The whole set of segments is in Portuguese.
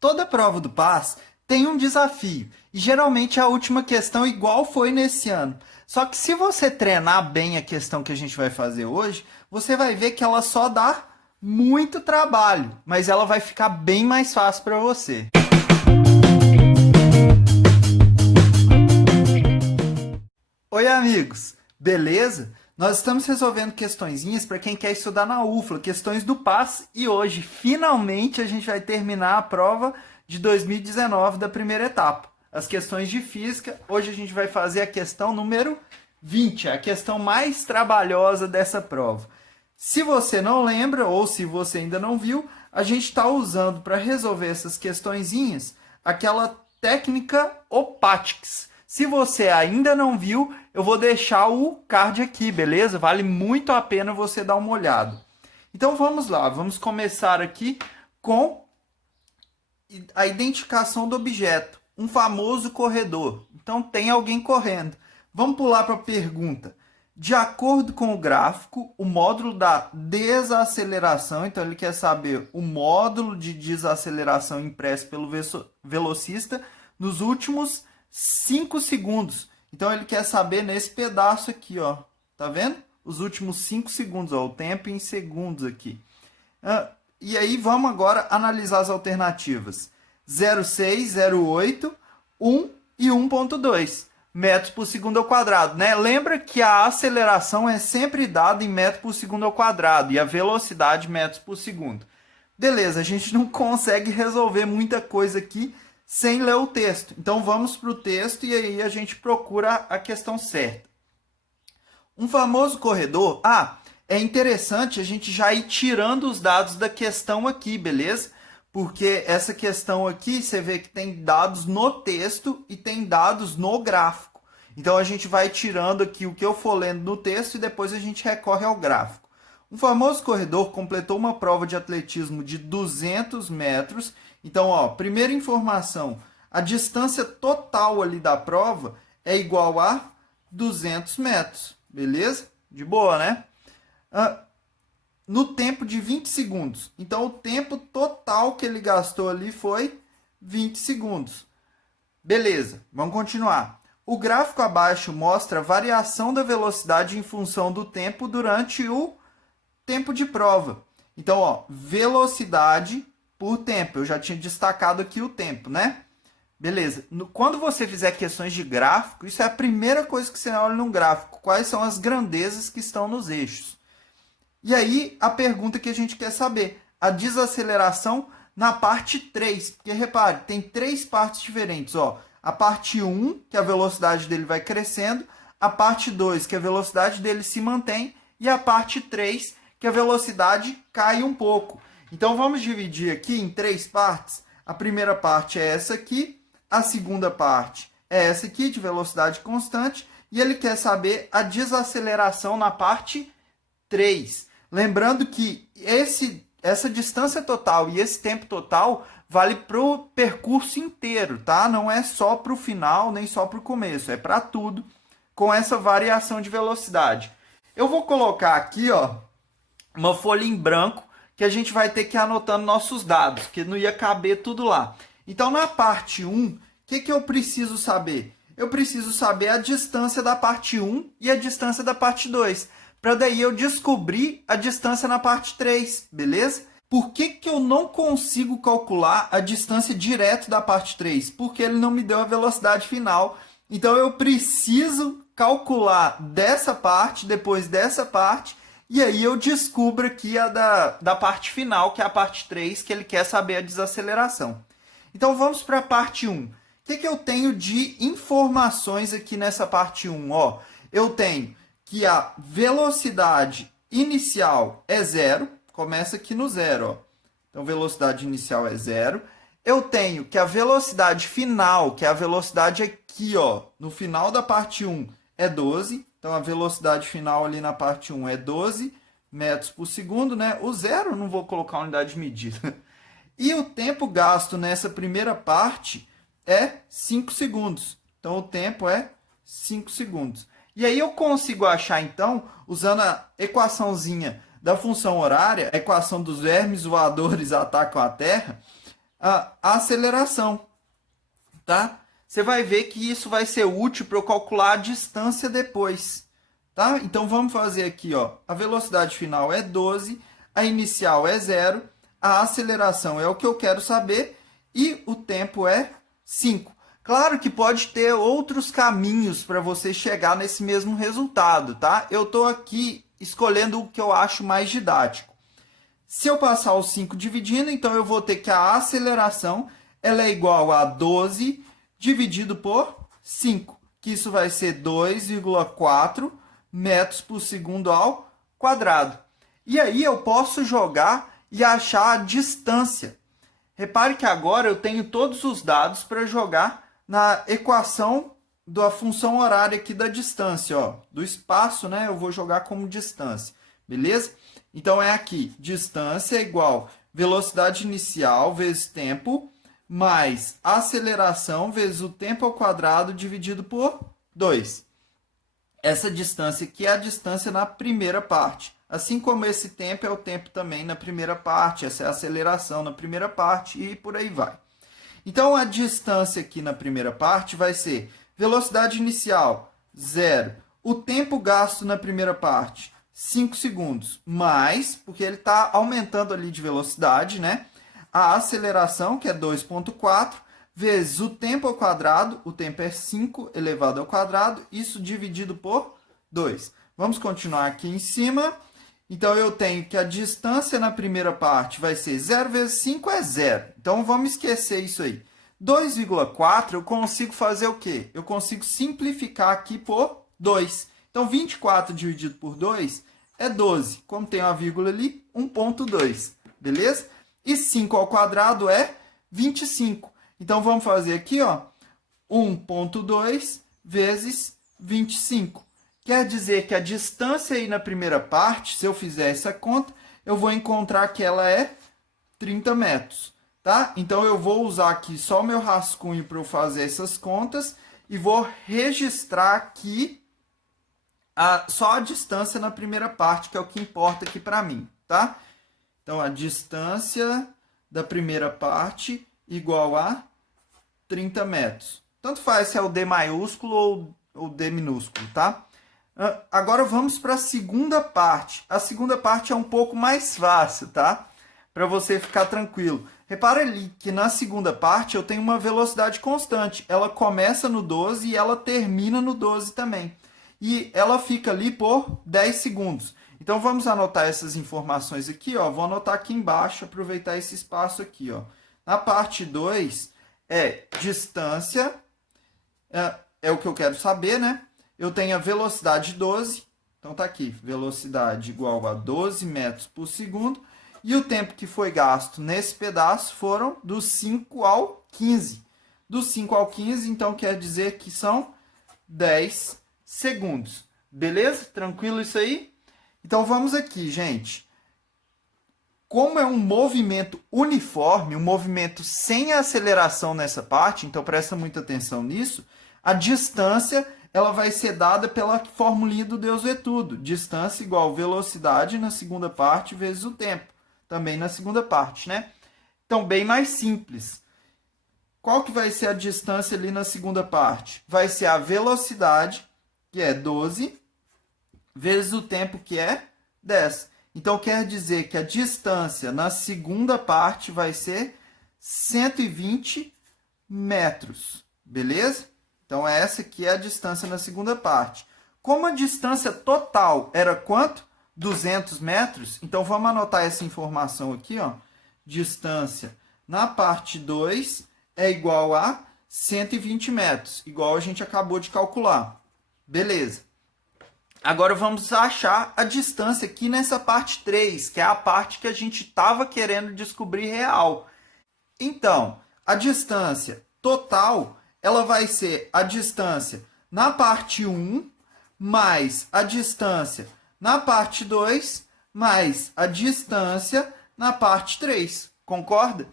Toda prova do PAS tem um desafio, e geralmente a última questão igual foi nesse ano. Só que se você treinar bem a questão que a gente vai fazer hoje, você vai ver que ela só dá muito trabalho, mas ela vai ficar bem mais fácil para você. Oi, amigos! Beleza? Nós estamos resolvendo questõezinhas para quem quer estudar na UFLA, questões do PAS, e hoje, finalmente, a gente vai terminar a prova de 2019 da primeira etapa. As questões de física, hoje a gente vai fazer a questão número 20, a questão mais trabalhosa dessa prova. Se você não lembra, ou se você ainda não viu, a gente está usando para resolver essas questõezinhas aquela técnica OPATICS. Se você ainda não viu, eu vou deixar o card aqui, beleza? Vale muito a pena você dar uma olhada. Então vamos lá, vamos começar aqui com a identificação do objeto, um famoso corredor. Então tem alguém correndo. Vamos pular para a pergunta. De acordo com o gráfico, o módulo da desaceleração, então ele quer saber o módulo de desaceleração impresso pelo velocista nos últimos 5 segundos. Então ele quer saber nesse pedaço aqui, ó. Tá vendo? Os últimos 5 segundos, ó, o tempo em segundos aqui. E aí vamos agora analisar as alternativas. 0,6, 0,8, 1 e 1,2 metros por segundo ao quadrado, né? Lembra que a aceleração é sempre dada em metros por segundo ao quadrado e a velocidade metros por segundo. Beleza, a gente não consegue resolver muita coisa aqui sem ler o texto. Então vamos para o texto e aí a gente procura a questão certa. Um famoso corredor... é interessante a gente já ir tirando os dados da questão aqui, beleza? Porque essa questão aqui, você vê que tem dados no texto e tem dados no gráfico. Então a gente vai tirando aqui o que eu for lendo no texto e depois a gente recorre ao gráfico. Um famoso corredor completou uma prova de atletismo de 200 metros. Então, ó, primeira informação, a distância total ali da prova é igual a 200 metros, beleza? De boa, né? No tempo de 20 segundos. Então, o tempo total que ele gastou ali foi 20 segundos. Beleza, vamos continuar. O gráfico abaixo mostra a variação da velocidade em função do tempo durante o tempo de prova. Então, ó, velocidade por tempo. Eu já tinha destacado aqui o tempo, né? Beleza. Quando você fizer questões de gráfico, isso é a primeira coisa que você olha no gráfico. Quais são as grandezas que estão nos eixos? E aí, a pergunta que a gente quer saber, a desaceleração na parte 3. Porque, repare, tem 3 partes diferentes. Ó. A parte 1, que a velocidade dele vai crescendo. A parte 2, que a velocidade dele se mantém. E a parte 3, que a velocidade cai um pouco. Então, vamos dividir aqui em 3 partes. A primeira parte é essa aqui. A segunda parte é essa aqui, de velocidade constante. E ele quer saber a desaceleração na parte 3. Lembrando que essa distância total e esse tempo total vale para o percurso inteiro, tá? Não é só para o final, nem só para o começo. É para tudo com essa variação de velocidade. Eu vou colocar aqui, ó, uma folha em branco que a gente vai ter que ir anotando nossos dados, porque não ia caber tudo lá. Então, na parte 1, o que eu preciso saber? Eu preciso saber a distância da parte 1 e a distância da parte 2. Para daí eu descobrir a distância na parte 3, beleza? Por que eu não consigo calcular a distância direto da parte 3? Porque ele não me deu a velocidade final. Então eu preciso calcular dessa parte, depois dessa parte, e aí eu descubro aqui a da parte final, que é a parte 3, que ele quer saber a desaceleração. Então vamos para a parte 1. O que eu tenho de informações aqui nessa parte 1? Ó, eu tenho que a velocidade inicial é 0, começa aqui no 0, ó. Então, velocidade inicial é 0. Eu tenho que a velocidade final, que é a velocidade aqui, ó, no final da parte 1, é 12. Então, a velocidade final ali na parte 1 é 12 metros por segundo, né? O 0 eu não vou colocar unidade de medida. E o tempo gasto nessa primeira parte é 5 segundos. Então, o tempo é 5 segundos. E aí eu consigo achar, então, usando a equaçãozinha da função horária, a equação dos vermes voadores atacam a Terra, a aceleração, tá? Você vai ver que isso vai ser útil para eu calcular a distância depois, tá? Então vamos fazer aqui, ó. A velocidade final é 12, a inicial é 0, a aceleração é o que eu quero saber e o tempo é 5. Claro que pode ter outros caminhos para você chegar nesse mesmo resultado, tá? Eu estou aqui escolhendo o que eu acho mais didático. Se eu passar os 5 dividindo, então eu vou ter que a aceleração ela é igual a 12 dividido por 5, que isso vai ser 2,4 metros por segundo ao quadrado. E aí eu posso jogar e achar a distância. Repare que agora eu tenho todos os dados para jogar na equação da função horária aqui da distância, ó, do espaço, né? Eu vou jogar como distância, beleza? Então é aqui, distância é igual velocidade inicial vezes tempo, mais aceleração vezes o tempo ao quadrado dividido por 2. Essa distância aqui é a distância na primeira parte. Assim como esse tempo é o tempo também na primeira parte, essa é a aceleração na primeira parte e por aí vai. Então, a distância aqui na primeira parte vai ser velocidade inicial, 0. O tempo gasto na primeira parte, 5 segundos, mais, porque ele está aumentando ali de velocidade, né? A aceleração, que é 2,4, vezes o tempo ao quadrado, o tempo é 5 elevado ao quadrado, isso dividido por 2. Vamos continuar aqui em cima. Então, eu tenho que a distância na primeira parte vai ser 0 vezes 5 é 0. Então, vamos esquecer isso aí. 2,4 eu consigo fazer o quê? Eu consigo simplificar aqui por 2. Então, 24 dividido por 2 é 12. Como tem uma vírgula ali, 1,2. Beleza? E 5 ao quadrado é 25. Então, vamos fazer aqui, ó, 1,2 vezes 25. Quer dizer que a distância aí na primeira parte, se eu fizer essa conta, eu vou encontrar que ela é 30 metros, tá? Então, eu vou usar aqui só o meu rascunho para eu fazer essas contas e vou registrar aqui só a distância na primeira parte, que é o que importa aqui para mim, tá? Então, a distância da primeira parte igual a 30 metros. Tanto faz se é o D maiúsculo ou o D minúsculo, tá? Agora vamos para a segunda parte. A segunda parte é um pouco mais fácil, tá? Para você ficar tranquilo. Repara ali que na segunda parte eu tenho uma velocidade constante. Ela começa no 12 e ela termina no 12 também. E ela fica ali por 10 segundos. Então vamos anotar essas informações aqui, ó. Vou anotar aqui embaixo, aproveitar esse espaço aqui, ó. Na parte 2 é distância, é o que eu quero saber, né? Eu tenho a velocidade 12, então tá aqui, velocidade igual a 12 metros por segundo, e o tempo que foi gasto nesse pedaço foram dos 5 ao 15. Dos 5 ao 15, então quer dizer que são 10 segundos. Beleza? Tranquilo isso aí? Então vamos aqui, gente. Como é um movimento uniforme, um movimento sem aceleração nessa parte, então presta muita atenção nisso, a distância ela vai ser dada pela formulinha do Deus vê tudo. Distância igual velocidade na segunda parte vezes o tempo. Também na segunda parte, né? Então, bem mais simples. Qual que vai ser a distância ali na segunda parte? Vai ser a velocidade, que é 12, vezes o tempo, que é 10. Então, quer dizer que a distância na segunda parte vai ser 120 metros. Beleza? Então, essa aqui é a distância na segunda parte. Como a distância total era quanto? 200 metros. Então, vamos anotar essa informação aqui, ó. Distância na parte 2 é igual a 120 metros, igual a gente acabou de calcular. Beleza. Agora, vamos achar a distância aqui nessa parte 3, que é a parte que a gente estava querendo descobrir real. Então, a distância total ela vai ser a distância na parte 1, mais a distância na parte 2, mais a distância na parte 3. Concorda?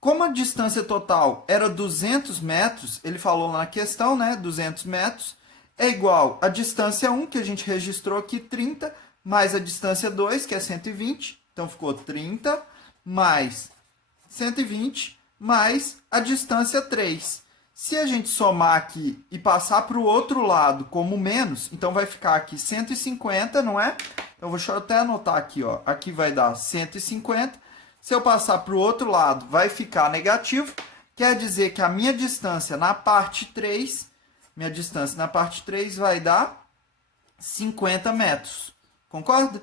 Como a distância total era 200 metros, ele falou na questão, né? 200 metros, é igual a distância 1, que a gente registrou aqui, 30, mais a distância 2, que é 120. Então, ficou 30 mais 120 mais a distância 3. Se a gente somar aqui e passar para o outro lado como menos, então vai ficar aqui 150, não é? Então, deixa eu até anotar aqui, ó. Aqui vai dar 150. Se eu passar para o outro lado, vai ficar negativo. Quer dizer que a minha distância na parte 3, vai dar 50 metros. Concorda?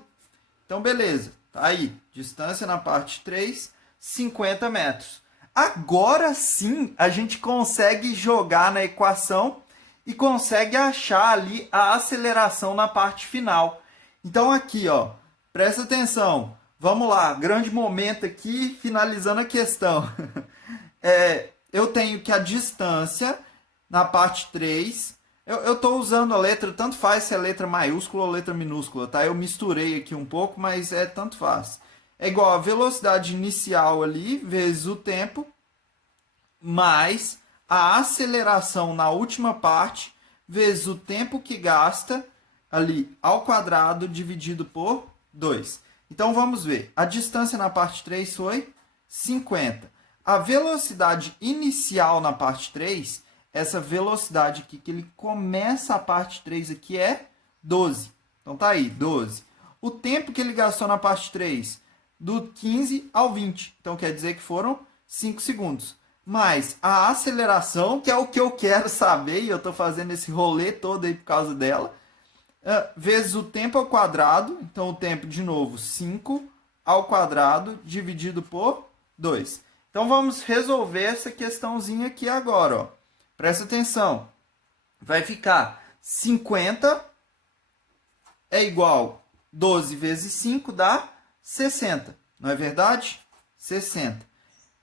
Então, beleza. Tá aí. Distância na parte 3, 50 metros. Agora sim, a gente consegue jogar na equação e consegue achar ali a aceleração na parte final. Então, aqui, ó, presta atenção. Vamos lá, grande momento aqui, finalizando a questão. Eu tenho que a distância na parte 3, eu estou usando a letra, tanto faz se é letra maiúscula ou letra minúscula, tá? Eu misturei aqui um pouco, mas tanto faz. É igual a velocidade inicial ali, vezes o tempo, mais a aceleração na última parte, vezes o tempo que gasta ali ao quadrado, dividido por 2. Então, vamos ver. A distância na parte 3 foi 50. A velocidade inicial na parte 3, essa velocidade aqui, que ele começa a parte 3 aqui, é 12. Então, tá aí, 12. O tempo que ele gastou na parte 3, do 15 ao 20. Então, quer dizer que foram 5 segundos. Mais a aceleração, que é o que eu quero saber, e eu estou fazendo esse rolê todo aí por causa dela, vezes o tempo ao quadrado. Então, o tempo, de novo, 5 ao quadrado, dividido por 2. Então, vamos resolver essa questãozinha aqui agora, ó. Presta atenção. Vai ficar 50 é igual 12 vezes 5 dá 60. Não é verdade? 60.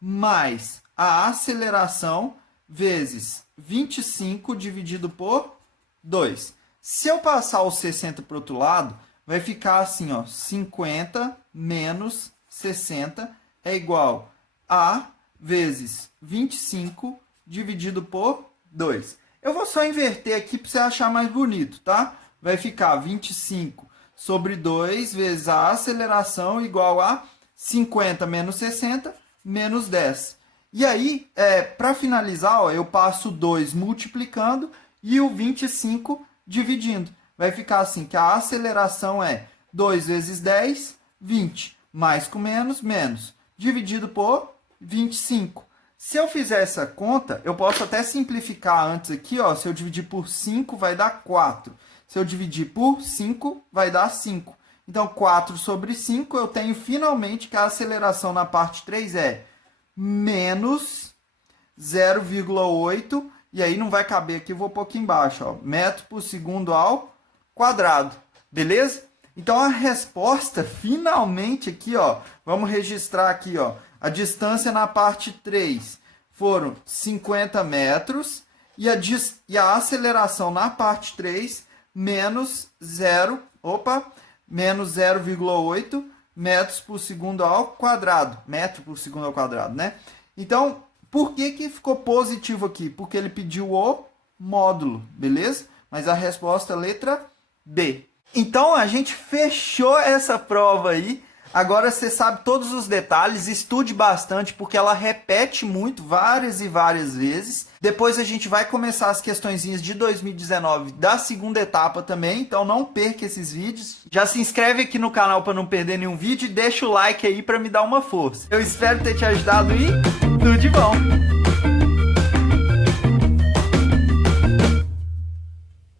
Mais a aceleração vezes 25 dividido por 2. Se eu passar o 60 para o outro lado, vai ficar assim, ó, 50 menos 60 é igual a vezes 25 dividido por 2. Eu vou só inverter aqui para você achar mais bonito, tá? Vai ficar 25 sobre 2 vezes a aceleração igual a 50 menos 60 menos 10. E aí, para finalizar, ó, eu passo 2 multiplicando e o 25 dividindo. Vai ficar assim, que a aceleração é 2 vezes 10, 20. Mais com menos, menos. Dividido por 25. Se eu fizer essa conta, eu posso até simplificar antes aqui, ó. Se eu dividir por 5, vai dar 4. Se eu dividir por 5, vai dar 5. Então, 4 sobre 5, eu tenho finalmente que a aceleração na parte 3 é menos 0,8. E aí não vai caber aqui, eu vou pôr aqui embaixo, ó. Metro por segundo ao quadrado. Beleza? Então, a resposta, finalmente aqui, ó. Vamos registrar aqui, ó. A distância na parte 3 foram 50 metros. E a aceleração na parte 3, menos 0,8 metros por segundo ao quadrado. Metro por segundo ao quadrado, né? Então, por que ficou positivo aqui? Porque ele pediu o módulo, beleza? Mas a resposta é letra B. Então, a gente fechou essa prova aí. Agora você sabe todos os detalhes, estude bastante, porque ela repete muito, várias e várias vezes. Depois a gente vai começar as questõezinhas de 2019 da segunda etapa também, então não perca esses vídeos. Já se inscreve aqui no canal para não perder nenhum vídeo e deixa o like aí para me dar uma força. Eu espero ter te ajudado e tudo de bom!